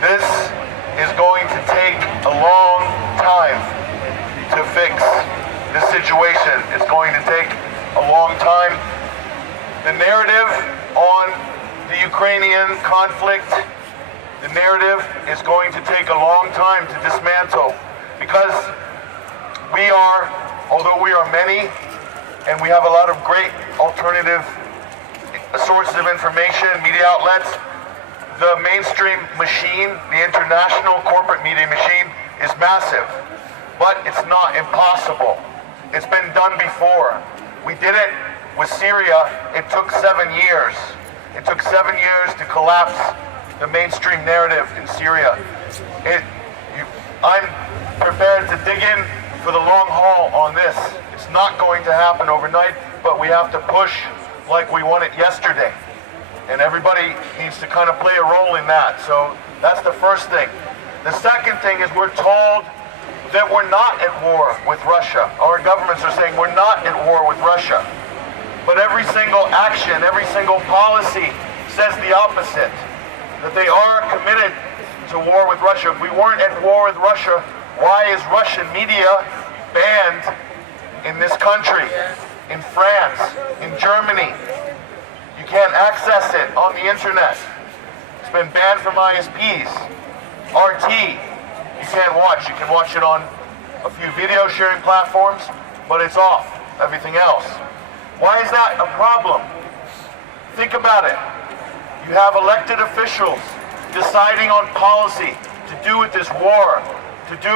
This is going to take a long time to fix this situation. It's going to take a long time. The narrative on the Ukrainian conflict, the narrative is going to take a long time to dismantle, because we are, although we are many, and we have a lot of great alternative sources of information, media outlets, the mainstream machine, the international corporate media machine, is massive. But it's not impossible. It's been done before. We did it with Syria. It took 7 years. It took 7 years to collapse the mainstream narrative in Syria. I'm prepared to dig in for the long haul on this. It's not going to happen overnight, but we have to push like we won it yesterday. And everybody needs to kind of play a role in that. So that's the first thing. The second thing is we're told that we're not at war with Russia. Our governments are saying we're not at war with Russia. But every single action, every single policy says the opposite. That they are committed to war with Russia. If we weren't at war with Russia, why is Russian media banned in this country, in France, in Germany? You can't access it on the internet. It's been banned from ISPs. RT, you can't watch. You can watch it on a few video sharing platforms, but it's off. Everything else. Why is that a problem? Think about it. You have elected officials deciding on policy to do with this war, to do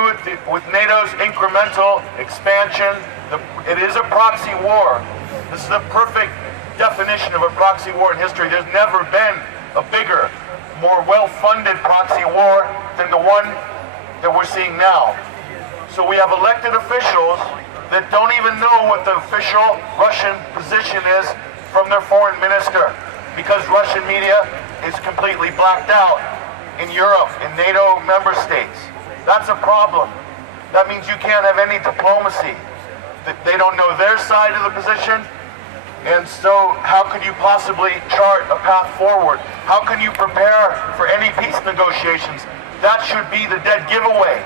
with NATO's incremental expansion. It is a proxy war. This is the perfect definition of a proxy war in history. There's never been a bigger, more well-funded proxy war than the one that we're seeing now. So we have elected officials that don't even know what the official Russian position is from their foreign minister, because Russian media is completely blacked out in Europe, in NATO member states. That's a problem. That means you can't have any diplomacy. They don't know their side of the position, and so how could you possibly chart a path forward? How can you prepare for any peace negotiations? That should be the dead giveaway.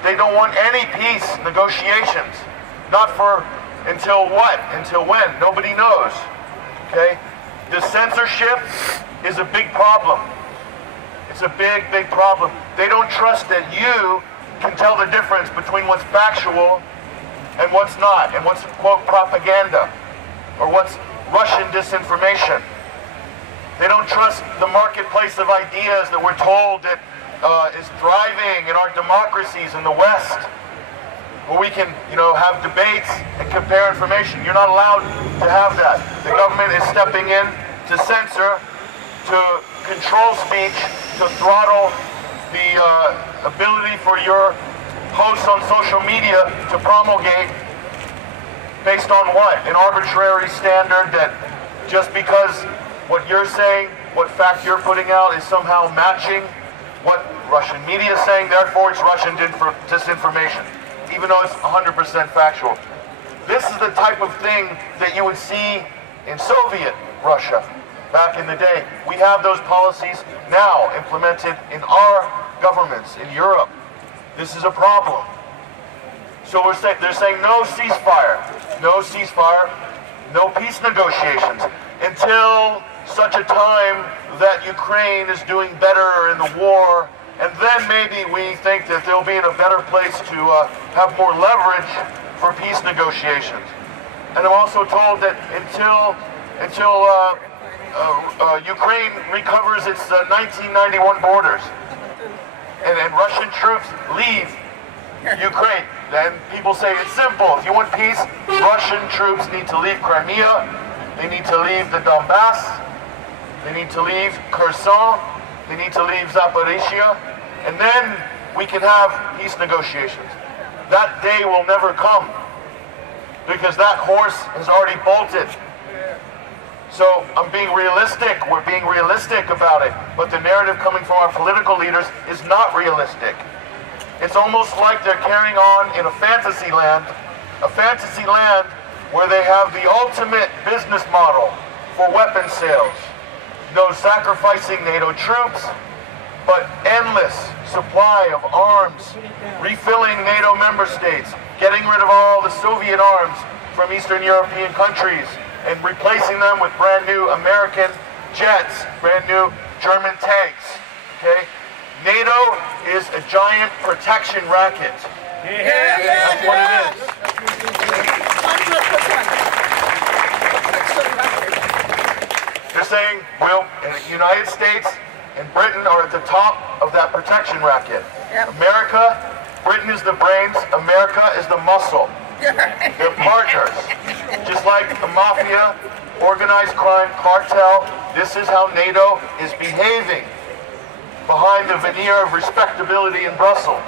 They don't want any peace negotiations. Not for until what? Until when? Nobody knows. Okay? The censorship is a big problem. It's a big, big problem. They don't trust that you can tell the difference between what's factual and what's not, and what's, quote, propaganda, or what's Russian disinformation. They don't trust the marketplace of ideas that we're told that is thriving in our democracies in the West, where we can, have debates and compare information. You're not allowed to have that. The government is stepping in to censor, to control speech, to throttle the ability for your posts on social media to promulgate based on what? An arbitrary standard that just because what you're saying, what fact you're putting out is somehow matching what Russian media is saying, therefore it's Russian disinformation, even though it's 100% factual. This is the type of thing that you would see in Soviet Russia back in the day. We have those policies now implemented in our governments in Europe. This is a problem. So they're saying no ceasefire, no peace negotiations until such a time that Ukraine is doing better in the war, and then maybe we think that they'll be in a better place to have more leverage for peace negotiations. And I'm also told that until Ukraine recovers its 1991 borders and Russian troops leave Ukraine, then people say it's simple. If you want peace, Russian troops need to leave Crimea, they need to leave the Donbass, they need to leave Kherson, they need to leave Zaporizhia, and then we can have peace negotiations. That day will never come, because that horse has already bolted. So I'm being realistic, we're being realistic about it, but the narrative coming from our political leaders is not realistic. It's almost like they're carrying on in a fantasy land where they have the ultimate business model for weapons sales. Sacrificing NATO troops, but endless supply of arms, refilling NATO member states, getting rid of all the Soviet arms from Eastern European countries, and replacing them with brand new American jets, brand new German tanks. Okay? NATO is a giant protection racket. That's what it is. 100%. They're saying, well, the United States and Britain are at the top of that protection racket. America, Britain is the brains, America is the muscle. They're partners. Just like the mafia, organized crime, cartel, this is how NATO is behaving behind the veneer of respectability in Brussels.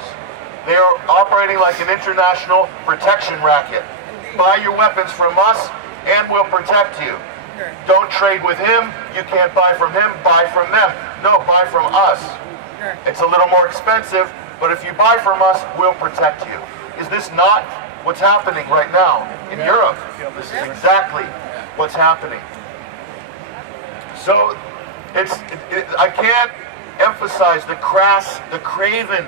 They are operating like an international protection racket. Buy your weapons from us and we'll protect you. Don't trade with him, you can't buy from him, buy from them. No, buy from us. It's a little more expensive, but if you buy from us, we'll protect you. Is this not what's happening right now in Europe? This is exactly what's happening. So I can't emphasize the crass, the craven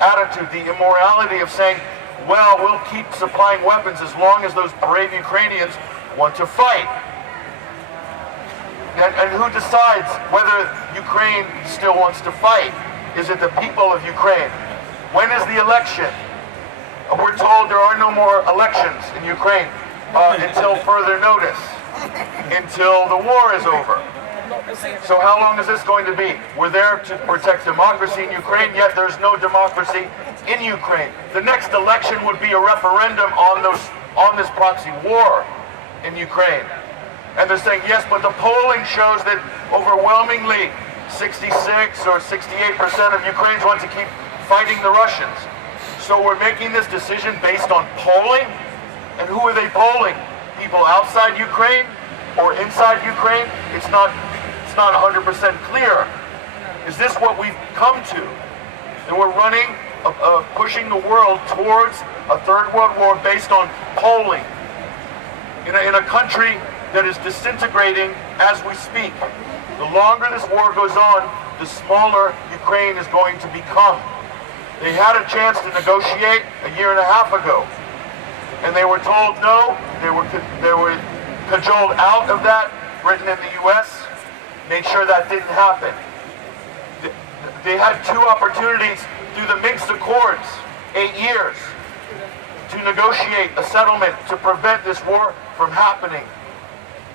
attitude, the immorality of saying, well, we'll keep supplying weapons as long as those brave Ukrainians want to fight. And who decides whether Ukraine still wants to fight? Is it the people of Ukraine? When is the election? We're told there are no more elections in Ukraine until further notice, until the war is over. So how long is this going to be? We're there to protect democracy in Ukraine, yet there's no democracy in Ukraine. The next election would be a referendum on this proxy war in Ukraine. And they're saying, yes, but the polling shows that overwhelmingly 66 or 68% of Ukrainians want to keep fighting the Russians. So we're making this decision based on polling? And who are they polling? People outside Ukraine or inside Ukraine? It's not 100% clear. Is this what we've come to? And we're running, pushing the world towards a third world war based on polling. In a country that is disintegrating as we speak. The longer this war goes on, the smaller Ukraine is going to become. They had a chance to negotiate a year and a half ago, and they were told no. They were cajoled out of that. Britain and the U.S. made sure that didn't happen. They had two opportunities through the Minsk Accords, 8 years, to negotiate a settlement to prevent this war from happening.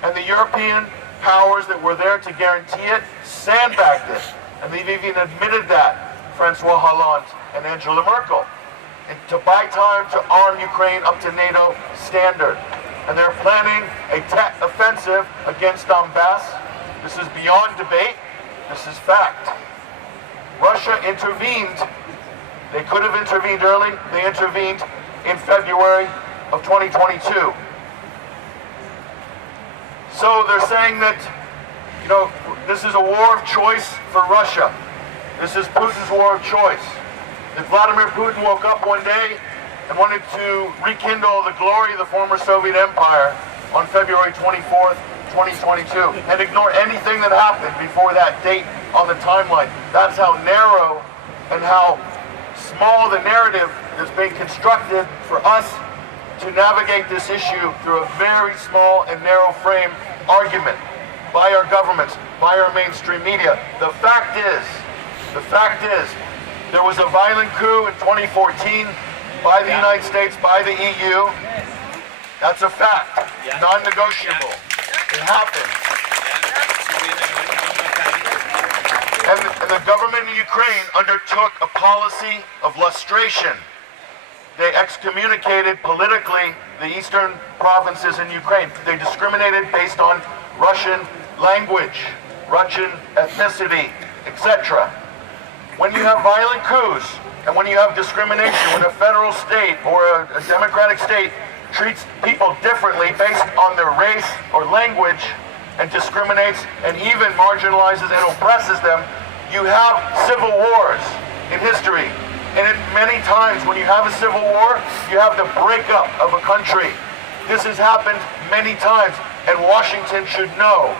And the European powers that were there to guarantee it sandbagged it. And they've even admitted that, Francois Hollande and Angela Merkel, and to buy time to arm Ukraine up to NATO standard. And they're planning a offensive against Donbass. This is beyond debate. This is fact. Russia intervened. They could have intervened early. They intervened in February of 2022. So they're saying that, this is a war of choice for Russia. This is Putin's war of choice. If Vladimir Putin woke up one day and wanted to rekindle the glory of the former Soviet Empire on February 24th, 2022, and ignore anything that happened before that date on the timeline, that's how narrow and how small the narrative that's being constructed for us to navigate this issue through a very small and narrow frame argument by our governments, by our mainstream media. The fact is, there was a violent coup in 2014 by the United States, by the EU. That's a fact, non-negotiable. It happened. And the government in Ukraine undertook a policy of lustration. They excommunicated politically the eastern provinces in Ukraine. They discriminated based on Russian language, Russian ethnicity, etc. When you have violent coups, and when you have discrimination, when a federal state or a democratic state treats people differently based on their race or language, and discriminates and even marginalizes and oppresses them, you have civil wars in history. And many times when you have a civil war, you have the breakup of a country. This has happened many times, and Washington should know,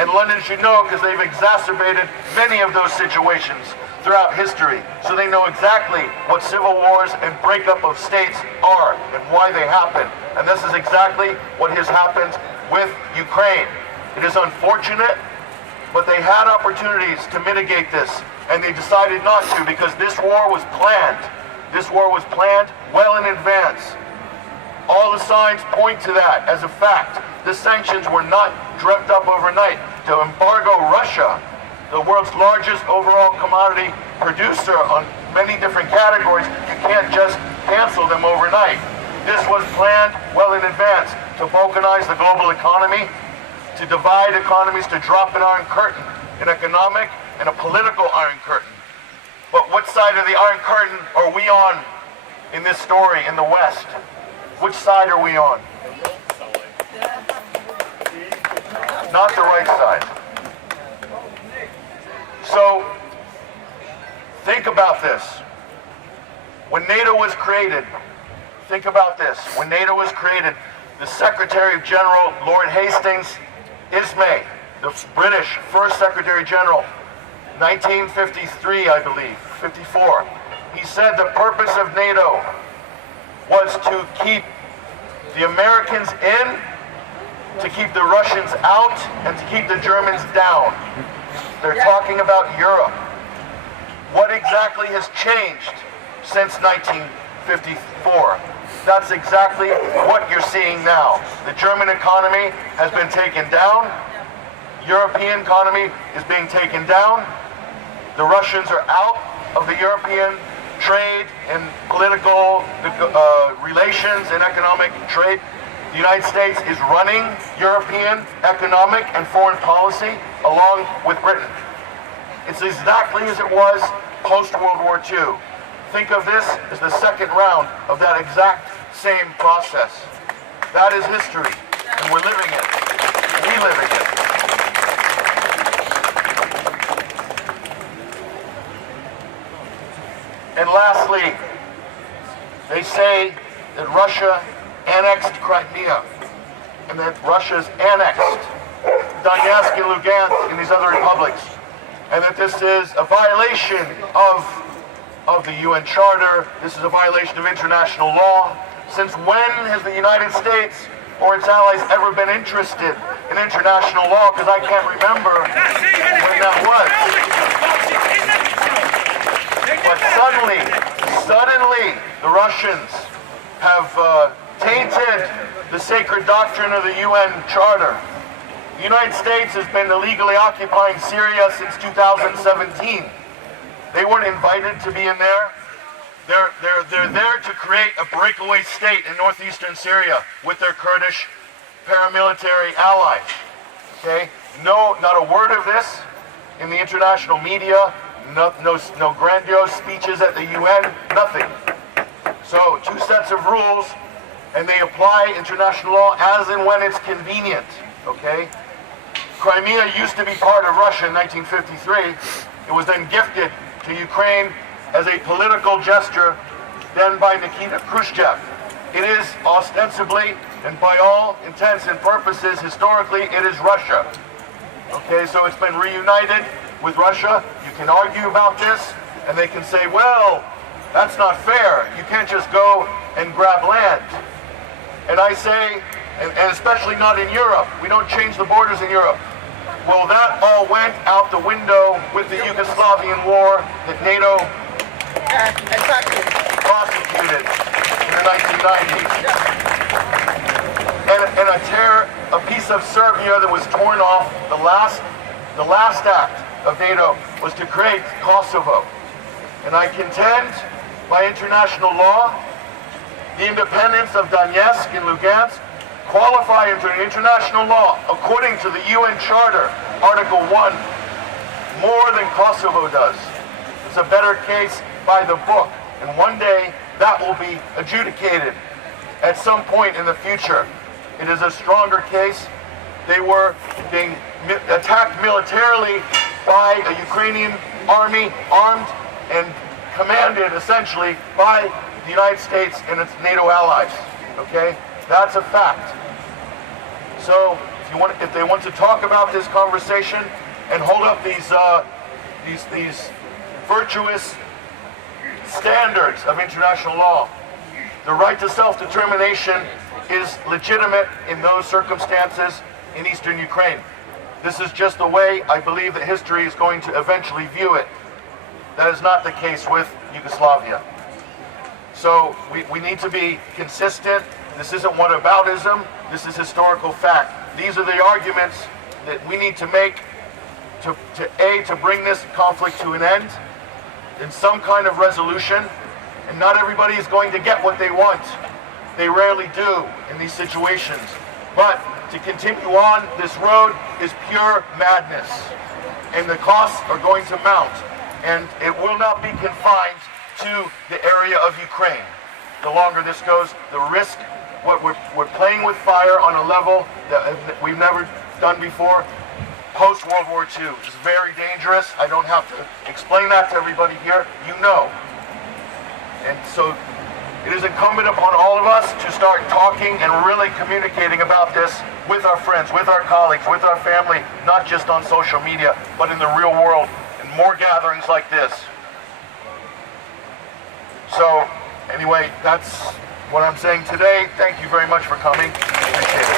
and London should know, because they've exacerbated many of those situations. throughout history, so they know exactly what civil wars and breakup of states are and why they happen. And this is exactly what has happened with Ukraine. It is unfortunate, but they had opportunities to mitigate this, and they decided not to, because this war was planned. This war was planned well in advance. All the signs point to that as a fact. The sanctions were not dreamt up overnight. To embargo Russia, the world's largest overall commodity producer on many different categories, you can't just cancel them overnight. This was planned well in advance to balkanize the global economy, to divide economies, to drop an iron curtain, an economic and a political iron curtain. But what side of the iron curtain are we on in this story in the West? Which side are we on? Not the right side. So, think about this. When NATO was created, think about this. When NATO was created, the Secretary General, Lord Hastings Ismay, the British first Secretary General, 1953, I believe, 54, he said the purpose of NATO was to keep the Americans in, to keep the Russians out, and to keep the Germans down. They're talking about Europe. What exactly has changed since 1954? That's exactly what you're seeing now. The German economy has been taken down. European economy is being taken down. The Russians are out of the European trade and political relations and economic trade. The United States is running European economic and foreign policy along with Britain. It's exactly as it was post-World War II. Think of this as the second round of that exact same process. That is history, and we're living it. We live it. And lastly, they say that Russia annexed Crimea, and that Russia's annexed Donetsk and Lugansk and these other republics, and that this is a violation of the UN Charter. This is a violation of international law. Since when has the United States or its allies ever been interested in international law? Because I can't remember when that was. But suddenly, the Russians have tainted the sacred doctrine of the UN Charter. The United States has been illegally occupying Syria since 2017. They weren't invited to be in there. They're there to create a breakaway state in northeastern Syria with their Kurdish paramilitary allies. Okay? No, not a word of this in the international media. No grandiose speeches at the UN. Nothing. So, two sets of rules, and they apply international law as and when it's convenient. Okay? Crimea used to be part of Russia in 1953. It was then gifted to Ukraine as a political gesture then by Nikita Khrushchev. It is ostensibly, and by all intents and purposes, historically, it is Russia. Okay, so it's been reunited with Russia. You can argue about this, and they can say, well, that's not fair. You can't just go and grab land. And I say, and especially not in Europe, we don't change the borders in Europe. Well, that all went out the window with the Yugoslavian war that NATO prosecuted in the 1990s. And a piece of Serbia that was torn off, the last act of NATO was to create Kosovo. And I contend, by international law, the independence of Donetsk and Lugansk qualify into international law according to the UN Charter, Article 1, more than Kosovo does. It's a better case by the book, and one day that will be adjudicated at some point in the future. It is a stronger case. They were being attacked militarily by a Ukrainian army, armed and commanded essentially by the United States and its NATO allies. Okay? That's a fact. So, if they want to talk about this conversation and hold up these virtuous standards of international law. The right to self-determination is legitimate in those circumstances in eastern Ukraine. This is just the way I believe that history is going to eventually view it. That is not the case with Yugoslavia. So we need to be consistent. This isn't whataboutism. This is historical fact. These are the arguments that we need to make to bring this conflict to an end in some kind of resolution. And not everybody is going to get what they want. They rarely do in these situations. But to continue on this road is pure madness. And the costs are going to mount. And it will not be confined to the area of Ukraine. The longer this goes, the risk, we're playing with fire on a level that we've never done before. Post-World War II is very dangerous. I don't have to explain that to everybody here. You know. And so it is incumbent upon all of us to start talking and really communicating about this with our friends, with our colleagues, with our family, not just on social media, but in the real world, and more gatherings like this. So, anyway, that's what I'm saying today. Thank you very much for coming. Appreciate it.